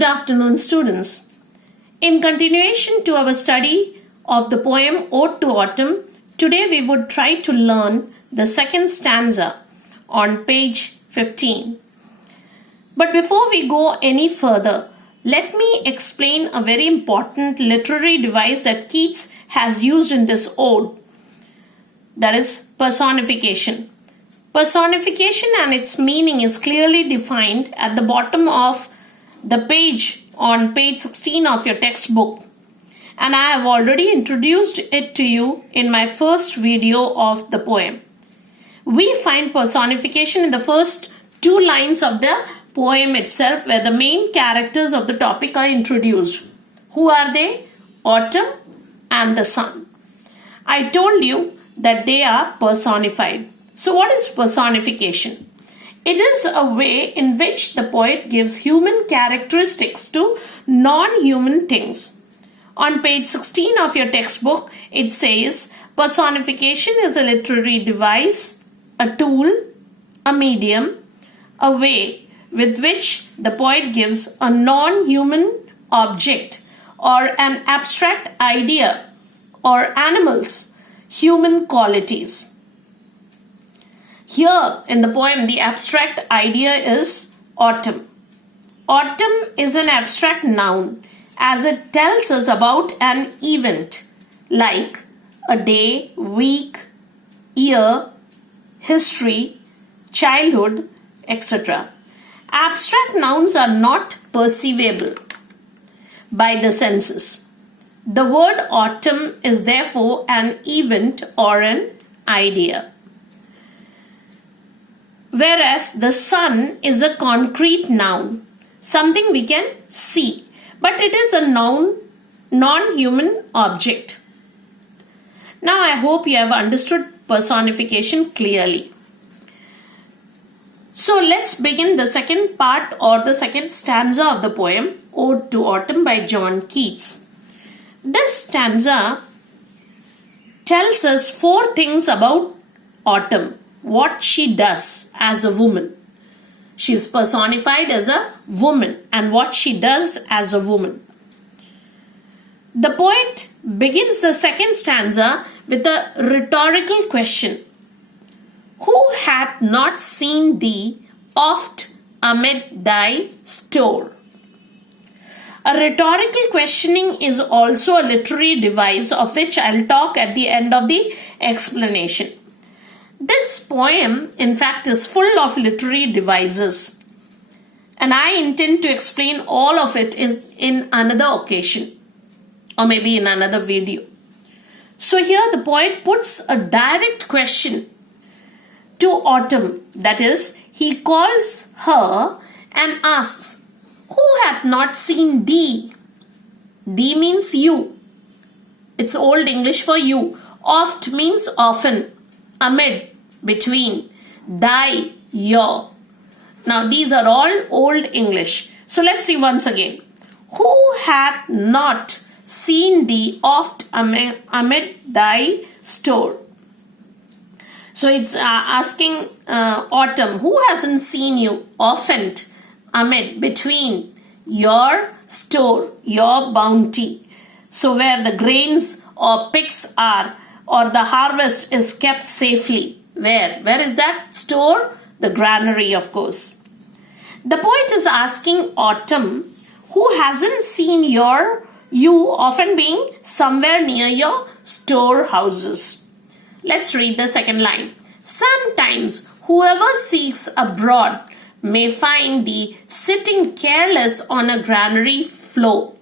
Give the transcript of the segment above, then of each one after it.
Good afternoon, students. In continuation to our study of the poem Ode to Autumn, today we would try to learn the second stanza on page 15. But before we go any further, let me explain a very important literary device that Keats has used in this ode, that is personification. Personification and its meaning is clearly defined at the bottom of the page on page 16 of your textbook, and I have already introduced it to you in my first video of the poem. We find personification in the first two lines of the poem itself, where the main characters of the topic are introduced. Who are they? Autumn and the sun. I told you that they are personified. So what is personification? It is a way in which the poet gives human characteristics to non-human things. On page 16 of your textbook, it says personification is a literary device, a tool, a medium, a way with which the poet gives a non-human object or an abstract idea or animals human qualities. Here in the poem, the abstract idea is autumn. Autumn is an abstract noun as it tells us about an event like a day, week, year, history, childhood, etc. Abstract nouns are not perceivable by the senses. The word autumn is therefore an event or an idea. Whereas the sun is a concrete noun, something we can see, but it is a non-human object. Now I hope you have understood personification clearly. So let's begin the second part or the second stanza of the poem Ode to Autumn by John Keats. This stanza tells us four things about autumn. What she does as a woman. She is personified as a woman, and what she does as a woman. The poet begins the second stanza with a rhetorical question. Who hath not seen thee oft amid thy store? A rhetorical questioning is also a literary device of which I'll talk at the end of the explanation. This poem, in fact, is full of literary devices, and I intend to explain all of it in another occasion, or maybe in another video. So here the poet puts a direct question to Autumn, that is, he calls her and asks, who hath not seen thee? Thee means you. It's Old English for you. Oft means often. Amid, between, thy, your. Now these are all Old English. So let's see once again. Who hath not seen thee oft amid thy store? So it's asking Autumn, who hasn't seen you often amid, between, your store, your bounty. So where the grains or picks are, or the harvest is kept safely. Where? Where is that store? The granary, of course. The poet is asking Autumn, who hasn't seen you often being somewhere near your storehouses. Let's read the second line. Sometimes whoever seeks abroad may find thee sitting careless on a granary floor.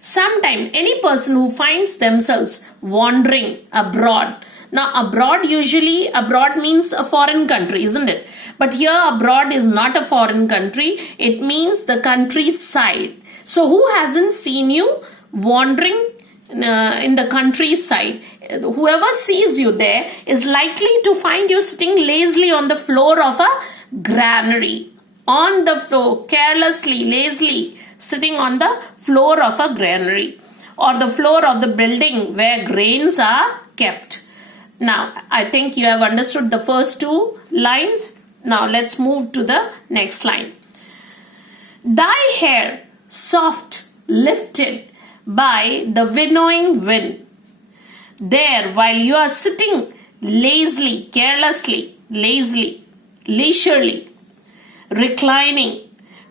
Sometime any person who finds themselves wandering abroad. Now abroad means a foreign country, isn't it? But here abroad is not a foreign country. It means the countryside. So who hasn't seen you wandering in the countryside? Whoever sees you there is likely to find you sitting lazily on the floor of a granary. On the floor, carelessly, lazily, sitting on the floor of a granary or the floor of the building where grains are kept. Now, I think you have understood the first two lines. Now, let's move to the next line. Thy hair soft, lifted by the winnowing wind. There, while you are sitting lazily, carelessly, leisurely, reclining,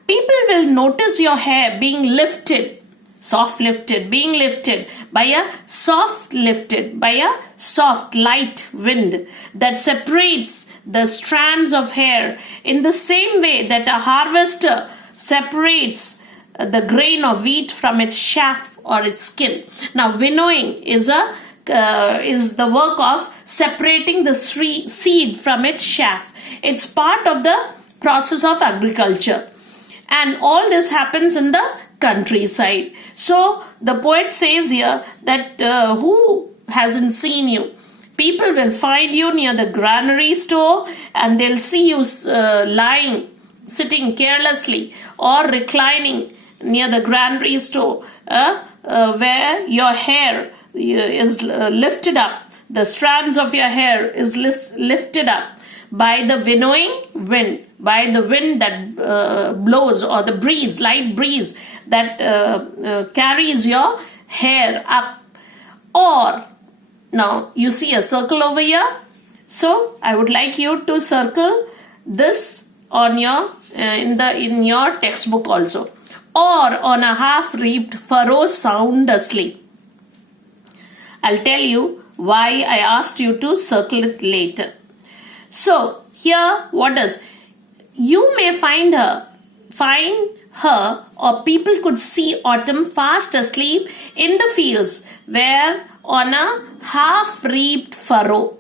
people will notice your hair being lifted, soft lifted, being lifted by a soft light wind that separates the strands of hair in the same way that a harvester separates the grain of wheat from its chaff or its skin. Now, winnowing is the work of separating the seed from its chaff. It's part of the process of agriculture, and all this happens in the countryside. So the poet says here that who hasn't seen you? People will find you near the granary store, and they'll see you sitting carelessly or reclining near the granary store, where your hair is lifted up. The strands of your hair is lifted up by the winnowing wind, by the wind that blows, or the breeze, light breeze that carries your hair up. Or now you see a circle over here. So I would like you to circle this on your in your textbook also. Or on a half-reaped furrow sound asleep. I'll tell you why I asked you to circle it later. So here, what does you may find her, or people could see Autumn fast asleep in the fields, where on a half-reaped furrow.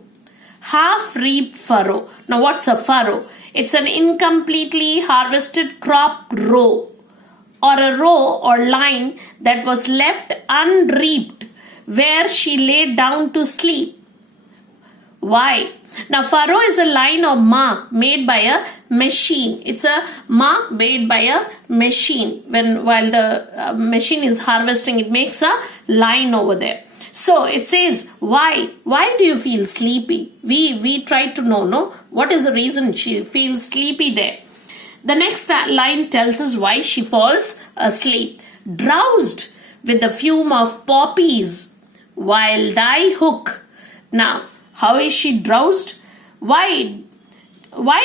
Half-reaped furrow. Now, what's a furrow? It's an incompletely harvested crop row, or a row or line that was left unreaped, where she lay down to sleep. Why? Now, furrow is a line or mark made by a machine. It's a mark made by a machine. While the machine is harvesting, it makes a line over there. So it says, why? Why do you feel sleepy? We try to know, no? What is the reason she feels sleepy there? The next line tells us why she falls asleep. Drowsed with the fume of poppies while thy hook. Now, how is she drowsed? Why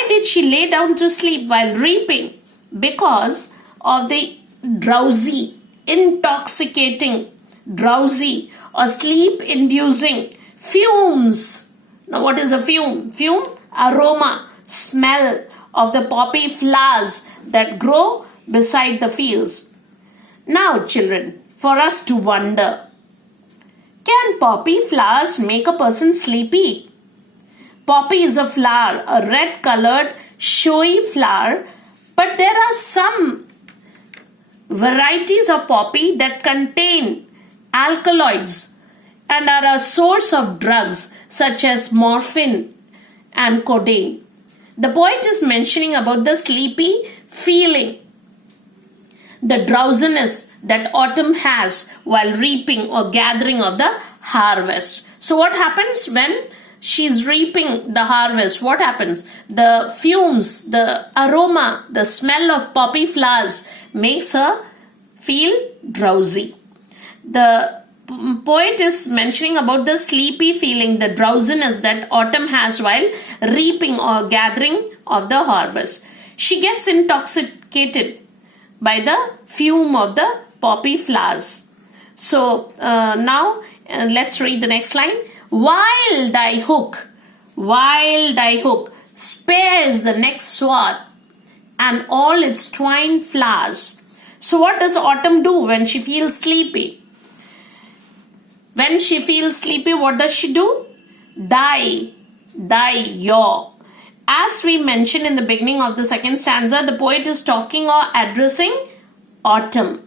did she lay down to sleep while reaping? Because of the drowsy, intoxicating, drowsy or sleep-inducing fumes. Now, what is a fume? Fume, aroma, smell of the poppy flowers that grow beside the fields. Now, children, for us to wonder, can poppy flowers make a person sleepy? Poppy is a flower, a red-colored, showy flower, but there are some varieties of poppy that contain alkaloids and are a source of drugs such as morphine and codeine. The poet is mentioning about the sleepy feeling, the drowsiness that autumn has while reaping or gathering of the harvest. So what happens when she's reaping the harvest? What happens? The fumes, the aroma, the smell of poppy flowers makes her feel drowsy. The poet is mentioning about the sleepy feeling, the drowsiness that autumn has while reaping or gathering of the harvest. She gets intoxicated by the fume of the poppy flowers. So now let's read the next line. While thy hook spares the next sward and all its twined flowers. So what does autumn do when she feels sleepy? When she feels sleepy, what does she do? Your. As we mentioned in the beginning of the second stanza, the poet is talking or addressing autumn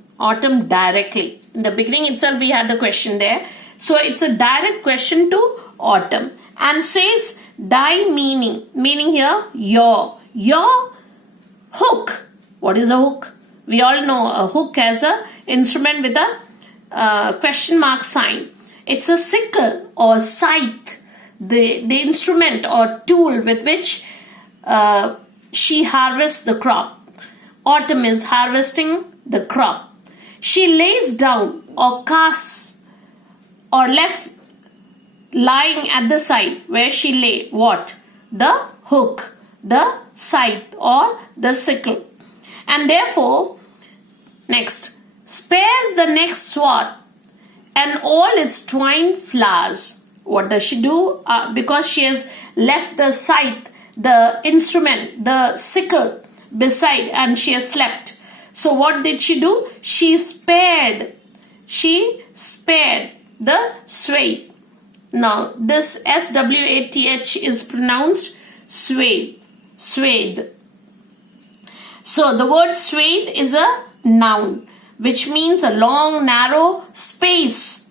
directly. In the beginning itself, we had the question there. So it's a direct question to autumn, and says thy meaning here, your hook. What is a hook? We all know a hook as a instrument with a question mark sign. It's a sickle or scythe, the instrument or tool with which she harvests the crop. Autumn is harvesting the crop. She lays down or casts or left lying at the side where she lay what? The hook, the scythe or the sickle. And therefore, next, spares the next swath and all its twined flowers. What does she do? Because she has left the scythe, the instrument, the sickle beside, and she has slept. So what did she do? She spared the swathe. Now this SWATH is pronounced swathe. Swathe. So the word swathe is a noun, which means a long narrow space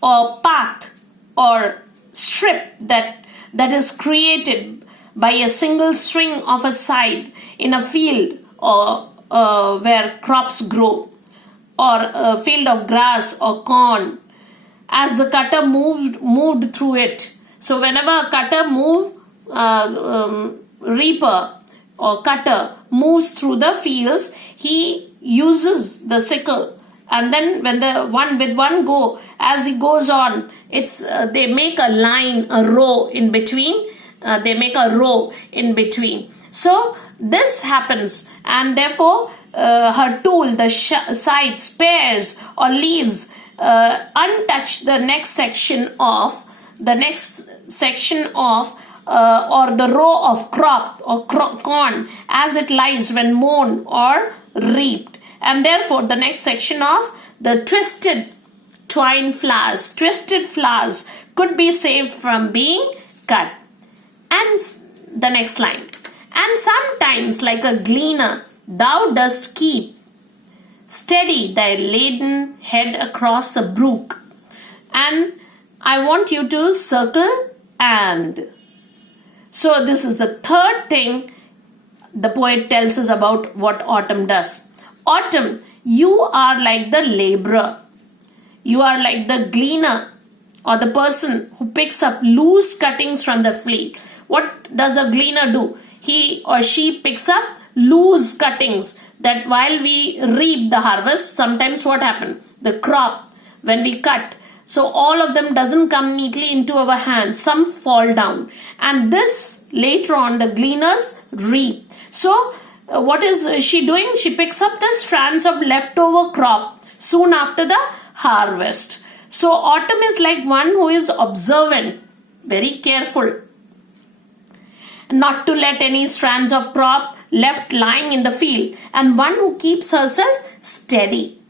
or path or strip that is created by a single swing of a scythe in a field or where crops grow, or a field of grass or corn, as the cutter moved through it. So whenever a cutter reaper or cutter moves through the fields, he uses the sickle, and then when the one go, as he goes on, it's they make a line, a row in between. They make a row in between. So this happens, and therefore her tool, the scythe, spares or leaves untouched the next section of or the row of crop or corn as it lies when mown or reaped, and therefore the next section of the twisted flowers could be saved from being cut. And the next line, and sometimes like a gleaner thou dost keep steady thy laden head across a brook. And I want you to circle and. So this is the third thing the poet tells us about what autumn does. Autumn, you are like the laborer. You are like the gleaner or the person who picks up loose cuttings from the field. What does a gleaner do? He or she picks up loose cuttings that while we reap the harvest, sometimes what happens? The crop, when we cut, so all of them doesn't come neatly into our hands. Some fall down. And this later on the gleaners reap. So what is she doing? She picks up the strands of leftover crop soon after the harvest. So autumn is like one who is observant, very careful, not to let any strands of crop left lying in the field, and one who keeps herself steady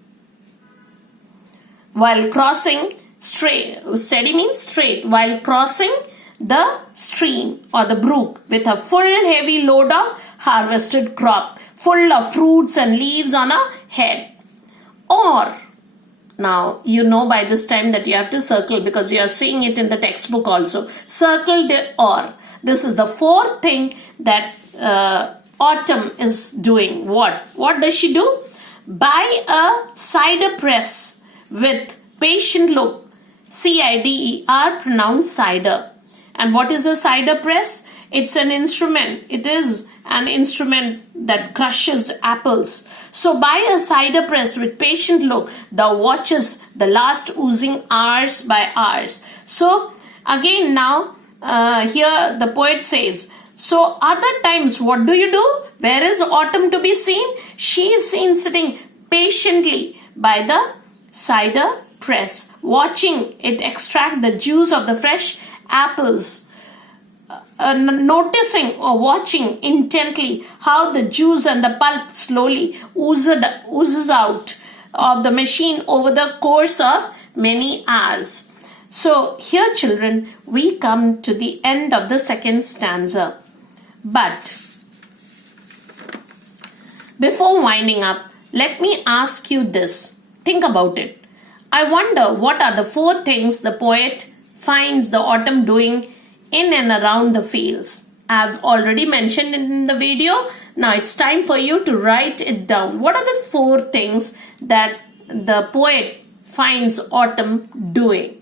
while crossing steady means straight, while crossing the stream or the brook with a full heavy load of harvested crop, full of fruits and leaves on her head. Or, now you know by this time that you have to circle because you are seeing it in the textbook also. Circle the or. This is the fourth thing that autumn is doing. What does she do? By a cider press with patient look, CIDER, pronounced cider. And what is a cider press? It's an instrument. It is an instrument that crushes apples. So by a cider press with patient look, thou watches the last oozing hours by hours. So again now, here the poet says, so other times what do you do? Where is autumn to be seen? She is seen sitting patiently by the cider press, watching it extract the juice of the fresh apples, noticing or watching intently how the juice and the pulp slowly oozes out of the machine over the course of many hours. So here, children, we come to the end of the second stanza. But before winding up, let me ask you this. Think about it. I wonder what are the 4 things the poet finds the autumn doing in and around the fields. I've already mentioned it in the video. Now it's time for you to write it down. What are the 4 things that the poet finds autumn doing?